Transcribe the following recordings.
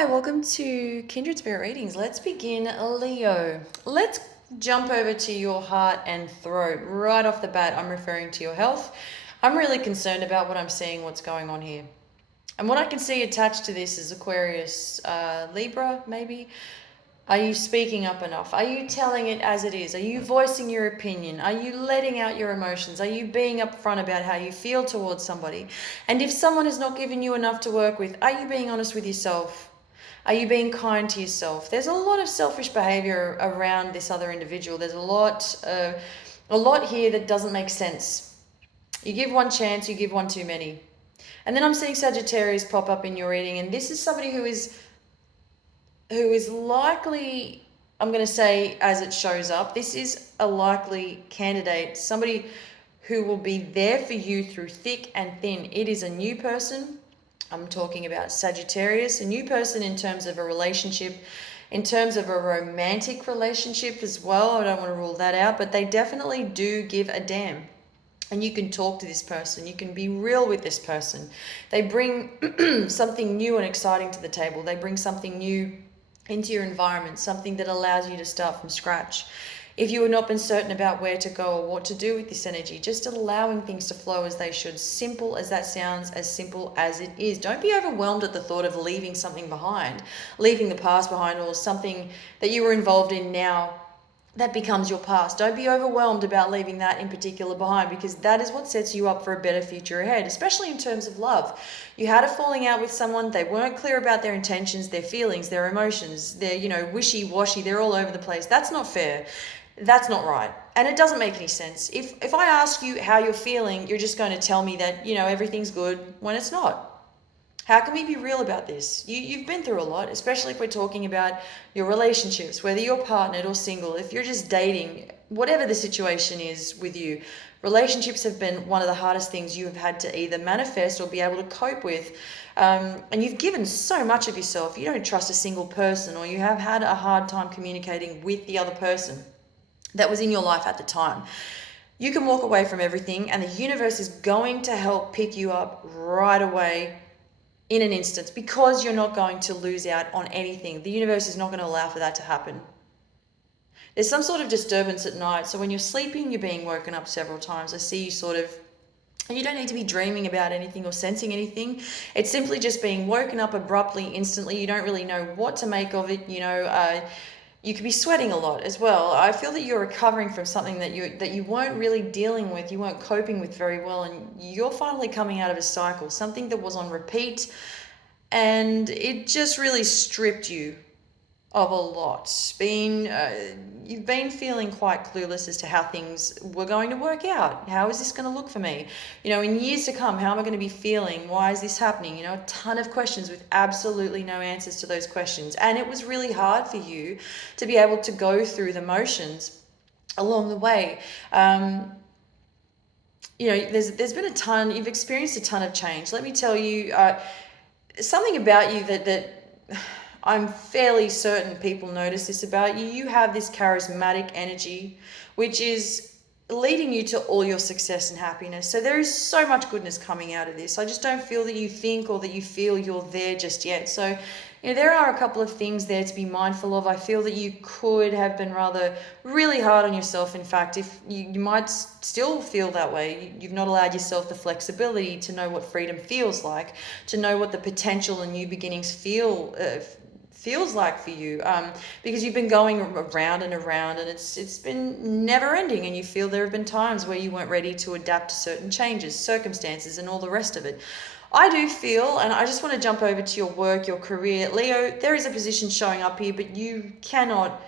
Hi, welcome to Kindred Spirit Readings. Let's begin, Leo. Let's jump over to your heart and throat. Right off the bat, I'm referring to your health. I'm really concerned about what I'm seeing, what's going on here. And what I can see attached to this is Aquarius, Libra, maybe. Are you speaking up enough? Are you telling it as it is? Are you voicing your opinion? Are you letting out your emotions? Are you being upfront about how you feel towards somebody? And if someone has not given you enough to work with, are you being honest with yourself? Are you being kind to yourself? There's a lot of selfish behavior around this other individual. There's a lot here that doesn't make sense. You give one chance, you give one too many. And then I'm seeing Sagittarius pop up in your reading, and this is somebody who is likely, I'm going to say as it shows up, this is a likely candidate, somebody who will be there for you through thick and thin. It is a new person. I'm talking about Sagittarius, a new person in terms of a relationship, in terms of a romantic relationship as well. I don't want to rule that out, but they definitely do give a damn. And you can talk to this person. You can be real with this person. They bring something new and exciting to the table. They bring something new into your environment, something that allows you to start from scratch. If you have not been certain about where to go or what to do with this energy, just allowing things to flow as they should. Simple as that sounds, as simple as it is. Don't be overwhelmed at the thought of leaving something behind, leaving the past behind, or something that you were involved in now that becomes your past. Don't be overwhelmed about leaving that in particular behind, because that is what sets you up for a better future ahead, especially in terms of love. You had a falling out with someone, they weren't clear about their intentions, their feelings, their emotions, they're wishy-washy, they're all over the place. That's not fair. That's not right. And it doesn't make any sense. If I ask you how you're feeling, you're just going to tell me that, everything's good when it's not. How can we be real about this? You've been through a lot, especially if we're talking about your relationships, whether you're partnered or single, if you're just dating, whatever the situation is with you. Relationships have been one of the hardest things you have had to either manifest or be able to cope with. And you've given so much of yourself. You don't trust a single person, or you have had a hard time communicating with the other person that was in your life at the time. You can walk away from everything, and the universe is going to help pick you up right away in an instant, because you're not going to lose out on anything. The universe is not going to allow for that to happen. There's some sort of disturbance at night, so when you're sleeping, you're being woken up several times. I see you and you don't need to be dreaming about anything or sensing anything. It's simply just being woken up abruptly, instantly. You don't really know what to make of it. You could be sweating a lot as well. I feel that you're recovering from something that you weren't really dealing with, you weren't coping with very well, and you're finally coming out of a cycle, something that was on repeat, and it just really stripped you of a lot. You've been feeling quite clueless as to how things were going to work out. How is this going to look for me? In years to come, how am I going to be feeling? Why is this happening? A ton of questions with absolutely no answers to those questions. And it was really hard for you to be able to go through the motions along the way. There's been you've experienced a ton of change. Let me tell you, something about you that I'm fairly certain people notice this about you. You have this charismatic energy, which is leading you to all your success and happiness. So there is so much goodness coming out of this. I just don't feel that you think or that you feel you're there just yet. So, there are a couple of things there to be mindful of. I feel that you could have been really hard on yourself. In fact, if you might still feel that way, you've not allowed yourself the flexibility to know what freedom feels like, to know what the potential and new beginnings feels like for you, because you've been going around and around, and it's been never ending, and you feel there have been times where you weren't ready to adapt to certain changes, circumstances, and all the rest of it. I do feel, and I just want to jump over to your work, your career, Leo, there is a position showing up here, but you cannot,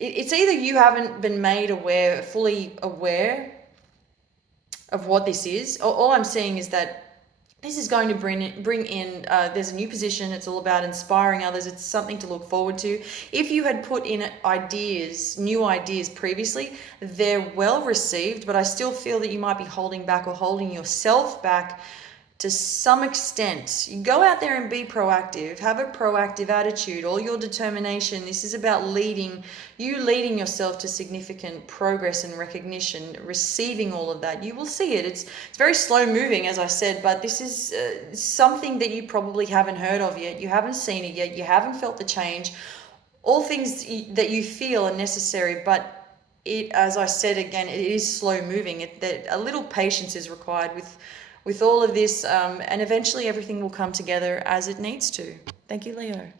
it's either you haven't been made fully aware of what this is, or all I'm seeing is that this is going to bring in, there's a new position. It's all about inspiring others. It's something to look forward to. If you had put in new ideas previously, they're well received, but I still feel that you might be holding back or holding yourself back to some extent. You go out there and be proactive, have a proactive attitude, all your determination. This is about leading yourself to significant progress and recognition, receiving all of that. You will see it. It's very slow moving, as I said, but this is something that you probably haven't heard of yet. You haven't seen it yet. You haven't felt the change. All things that you feel are necessary, but it, as I said again, it is slow moving. That a little patience is required with all of this, and eventually everything will come together as it needs to. Thank you, Leo.